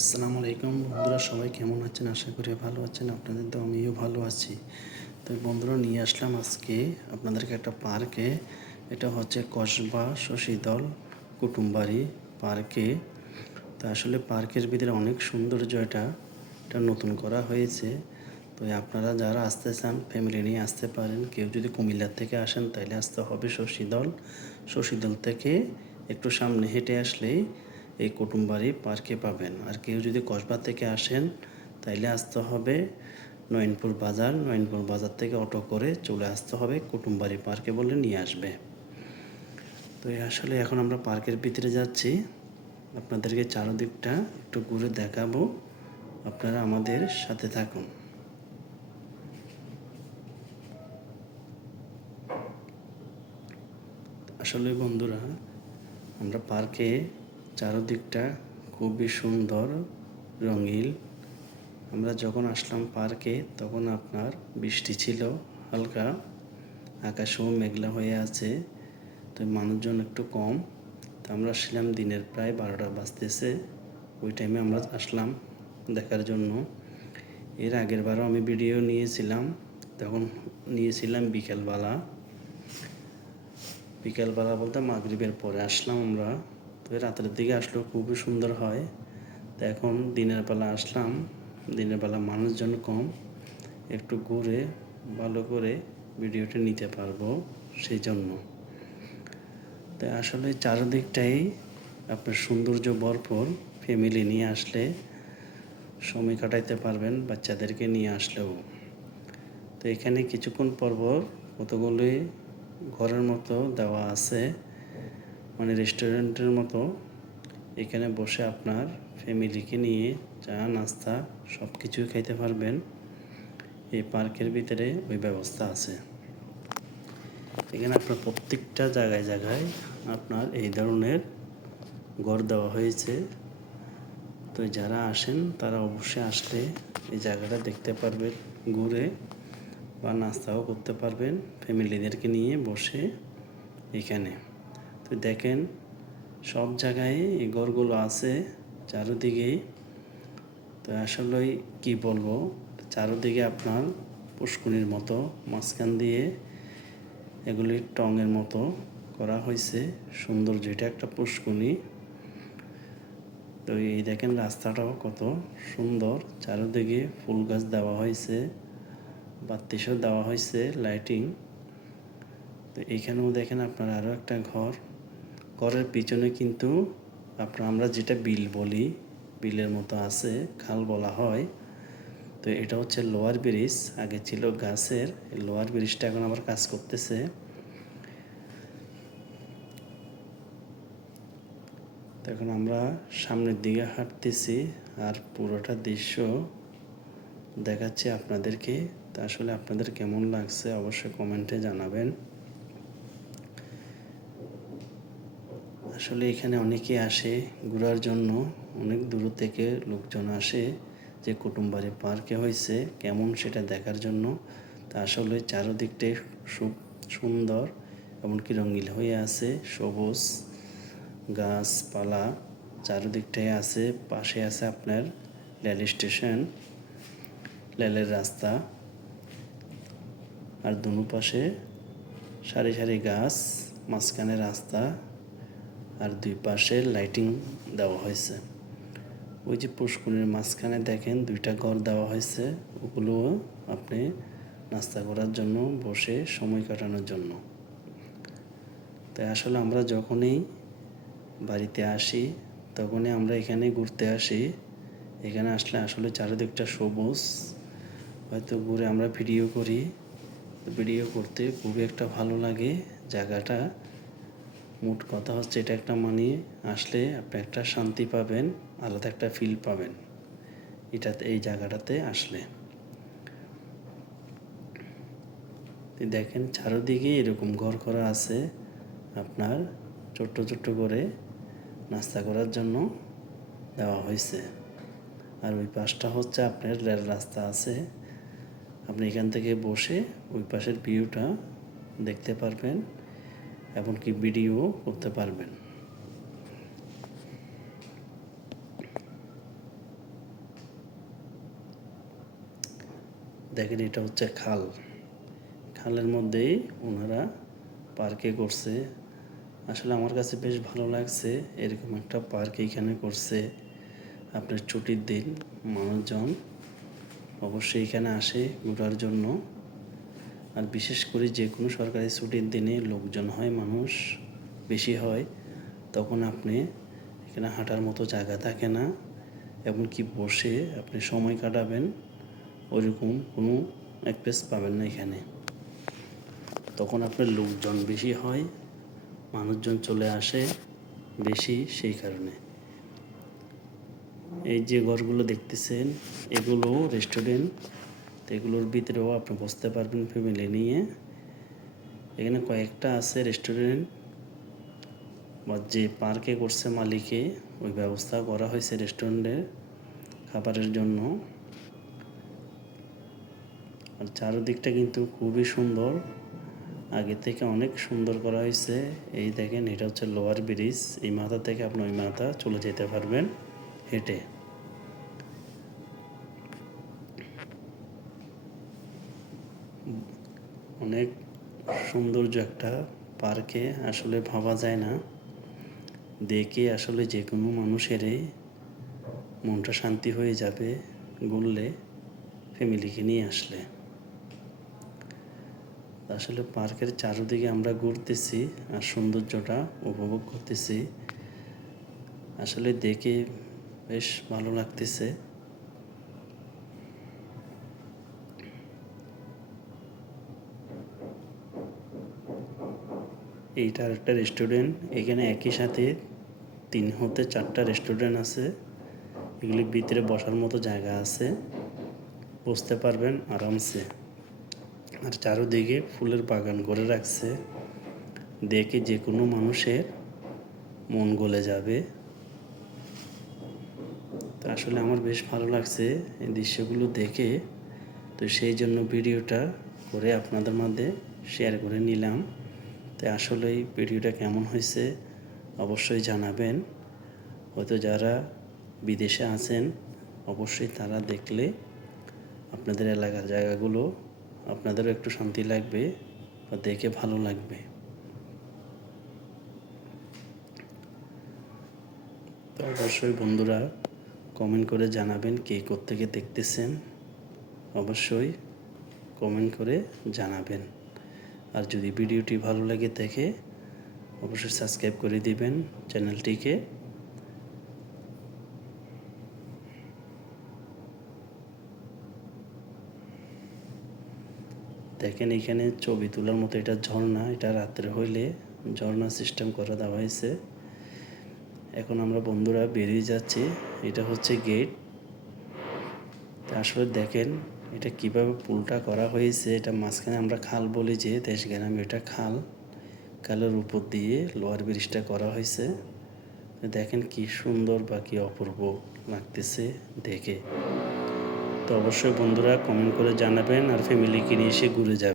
আসসালামু আলাইকুম বন্ধুরা, সবাই কেমন আছেন? আশা করি ভালো আছেন। আপনাদের তো আমিও ভালো আছি। তো বন্ধুরা, নিয়ে আসলাম আজকে আপনাদেরকে একটা পার্কে। এটা হচ্ছে কসবা শশীদল কুটুমবাড়ি পার্কে। তো আসলে পার্কের ভিতরে অনেক সৌন্দর্য। এটা নতুন করা হয়েছে। তো আপনারা যারা আসতে চান ফ্যামিলি নিয়ে আসতে পারেন। কেউ যদি কুমিল্লার থেকে আসেন তাহলে আসতে হবে শশীদল থেকে একটু সামনে হেঁটে আসলেই এই কুটুমবাড়ি পার্কে পাবেন। আর কেউ যদি কসবা থেকে আসেন তাইলে আসতে হবে নয়নপুর বাজার থেকে অটো করে চলে আসতে হবে, কুটুমবাড়ি পার্কে বলে নিয়ে আসবে। তো আসলে এখন আমরা পার্কের ভিতরে যাচ্ছি, আপনাদেরকে চারদিকটা একটু ঘুরে দেখাবো। আপনারা আমাদের সাথে থাকুন। আসলে বন্ধুরা, আমরা পার্কে চারদিকটা খুবই সুন্দর, রঙিন। আমরা যখন আসলাম পার্কে তখন আপনার বৃষ্টি ছিল হালকা, আকাশও মেঘলা হয়ে আছে। তো মানুষজন একটু কম। তো আমরা আসলাম দিনের প্রায় 12টা বাজতেছে। ওই টাইমে আমরা আসলাম দেখার জন্য। এর আগের বারও আমি ভিডিও নিয়েছিলাম, তখন নিয়েছিলাম বিকেলবেলা বলতে মাগরিবের পরে আসলাম আমরা। তো রাতের দিকে আসলেও খুবই সুন্দর হয়। তো এখন দিনের বেলা আসলাম, দিনের বেলা মানুষজন কম, একটু ঘুরে ভালো করে ভিডিওটা নিতে পারবো সেই জন্য। তাই আসলে চারিদিকটাই আপনার সৌন্দর্য ভরপুর। ফ্যামিলি নিয়ে আসলে সময় কাটাইতে পারবেন, বাচ্চাদেরকে নিয়ে আসলেও। তো এখানে কিছুক্ষণ পরপর কতগুলি ঘরের মতো দেওয়া আছে, মানে রেস্টুরেন্টের মতো। এখানে বসে আপনার ফ্যামিলিকে নিয়ে চা নাস্তা সব কিছুই খাইতে পারবেন। এই পার্কের ভিতরে ওই ব্যবস্থা আছে। এখানে আপনার প্রত্যেকটা জায়গায় আপনার এই ধরনের ঘর দেওয়া হয়েছে। তো যারা আসেন তারা অবশ্যই আসলে এই জায়গাটা দেখতে পারবেন, ঘুরে বা নাস্তাও করতে পারবেন ফ্যামিলিদেরকে নিয়ে বসে এখানে। তো দেখেন সব জায়গায় এই ঘরগুলো আছে চারিদিকেই। তো আসলেই কি বলবো, চারিদিকে আপনার পুষ্কুনির মতো মাঝখান দিয়ে এগুলি টঙের মতো করা হয়েছে। সৌন্দর্য, এটা একটা পুষ্কুনি। তো এই দেখেন রাস্তাটাও কত সুন্দর, চারিদিকে ফুল গাছ দেওয়া হয়েছে, বাত্তিসও দেওয়া হয়েছে, লাইটিং। তো এইখানেও দেখেন আপনার আরও একটা ঘরের পিছনে কিন্তু আমরা যেটা বিল বলি, বিলের মতো আছে, খাল বলা হয়। তো এটা হচ্ছে লোয়ার ব্রিজ, আগে ছিল গাছের। এই লোয়ার ব্রিজটা এখন আবার কাজ করতেছে। তো এখন আমরা সামনের দিকে হাঁটতেছি আর পুরোটা দৃশ্য দেখাচ্ছি আপনাদেরকে। তা আসলে আপনাদের কেমন লাগছে অবশ্যই কমেন্টে জানাবেন। আসলে এখানে অনেকে আসে ঘোরার জন্য, অনেক দূর থেকে লোকজন আসে যে কুটুমবাড়ি পার্কে হয়েছে কেমন সেটা দেখার জন্য। তা আসলে চারদিকটাই খুব সুন্দর, এমনকি রঙিন হয়ে আছে, সবুজ গাছপালা চারদিকটাই আছে। পাশে আছে আপনার রেল স্টেশন, রেলের রাস্তা, আর দুনো পাশে সারি সারি গাছ, মাঝখানে রাস্তা, আর দুই পাশে লাইটিং দেওয়া হয়েছে। ওই যে পুষ্করিণীর মাঝখানে দেখেন দুইটা ঘর দেওয়া হয়েছে, ওগুলো আপনি নাস্তা করার জন্য, বসে সময় কাটানোর জন্য। তাই আসলে আমরা যখনই বাড়িতে আসি তখনই আমরা এখানে ঘুরতে আসি। এখানে আসলে আসলে চারিদিকটা সবুজ, হয়তো ঘুরে আমরা ভিডিও করি। ভিডিও করতে খুবই একটা ভালো লাগে জায়গাটা। মোট কথা হচ্ছে এটা একটা আসলে আপনি একটা শান্তি পাবেন, আলাদা একটা ফিল পাবেন এই জায়গাটাতে আসলে। দেখেন চারিদিকে এরকম ঘর করা আছে, আপনার ছোট্ট ছোট্ট করে নাস্তা করার জন্য দেওয়া হয়েছে। আর ওই পাশটা হচ্ছে আপনার রেল রাস্তা আছে, আপনি এখান থেকে বসে ওই পাশের ভিউটা দেখতে পারবেন, এমনকি ভিডিও করতে পারবেন। দেখেন এটা হচ্ছে খাল, খালের মধ্যেই ওনারা পার্কে করছে। আসলে আমার কাছে বেশ ভালো লাগছে, এরকম একটা পার্ক এইখানে করছে। আপনার ছুটির দিন মানুষজন অবশ্যই এখানে আসে ঘোরার জন্য। আর বিশেষ করে যে কোনো সরকারি ছুটির দিনে লোকজন হয়, মানুষ বেশি হয়, তখন আপনি এখানে হাঁটার মতো জায়গা থাকে না, এমনকি বসে আপনি সময় কাটাবেন ওইরকম কোনো এক প্লেস পাবেন না এখানে। তখন আপনার লোকজন বেশি হয়, মানুষজন চলে আসে বেশি, সেই কারণে। এই যে ঘরগুলো দেখতেছেন এগুলো রেস্টুরেন্ট, এগুলোর ভিতরেও আপনি বসতে পারবেন ফ্যামিলি নিয়ে। এখানে কয়েকটা আছে রেস্টুরেন্ট, বা যে পার্কে করছে মালিকে ওই ব্যবস্থা করা হয়েছে রেস্টুরেন্টের খাবারের জন্য। আর চারদিকটা কিন্তু খুবই সুন্দর, আগে থেকে অনেক সুন্দর করা হয়েছে। এই দেখেন এটা হচ্ছে লোয়ার ব্রিজ, এই মাথা থেকে আপনি ওই মাথা চলে যেতে পারবেন হেঁটে। অনেক সৌন্দর্য একটা পার্কে, আসলে ভাবা যায় না, দেখে আসলে যে কোনো মানুষেরই মনটা শান্তি হয়ে যাবে ঘুরলে, ফ্যামিলিকে নিয়ে আসলে। আসলে পার্কের চারদিকে আমরা ঘুরতেছি আর সৌন্দর্যটা উপভোগ করতেছি, আসলে দেখে বেশ ভালো লাগতেছে। এইটা একটা রেস্টুরেন্ট, এখানে একই সাথে 3 হতে 4টা রেস্টুরেন্ট আছে। এগুলির ভিতরে বসার মতো জায়গা আছে, বসতে পারবেন আরামসে। আর চারদিকে ফুলের বাগান করে রাখছে, দেখে যে কোনো মানুষের মন গলে যাবে। তো আসলে আমার বেশ ভালো লাগছে এই দৃশ্যগুলো দেখে, তো সেই জন্য ভিডিওটা করে আপনাদের মধ্যে শেয়ার করে নিলাম। তো আসলে এই ভিডিওটা কেমন হয়েছে অবশ্যই জানাবেন। হয়তো যারা বিদেশে আছেন অবশ্যই তারা দেখলে আপনাদের এলাকার জায়গাগুলো আপনাদেরও একটু শান্তি লাগবে বা দেখে ভালো লাগবে। তো অবশ্যই বন্ধুরা কমেন্ট করে জানাবেন কে কোত্থেকে দেখতেছেন, অবশ্যই কমেন্ট করে জানাবেন। আর যদি ভিডিওটি ভালো লাগে দেখে অবশ্যই সাবস্ক্রাইব করে দিবেন চ্যানেলটিকে। দেখেন এখানে ছবি তোলার মতো, এটা ঝর্ণা, এটা রাত্রে হইলে ঝর্ণা সিস্টেম করে দেওয়া হয়েছে। এখন আমরা বন্ধুরা বেরিয়ে যাচ্ছি, এটা হচ্ছে গেট। আসলে দেখেন এটা কিভাবে পুলটা করা হয়েছে, এটা মাঝখানে আমরা খাল বলি যে দেশগ্রামে, এটা খাল, খালের উপর দিয়ে লোয়ার ব্রিজটা করা হয়েছে। দেখেন কি সুন্দর বা কি অপূর্ব লাগতেছে দেখে। তো অবশ্যই বন্ধুরা কমেন্ট করে জানাবেন আর ফ্যামিলিকে নিয়ে এসে ঘুরে যাবেন।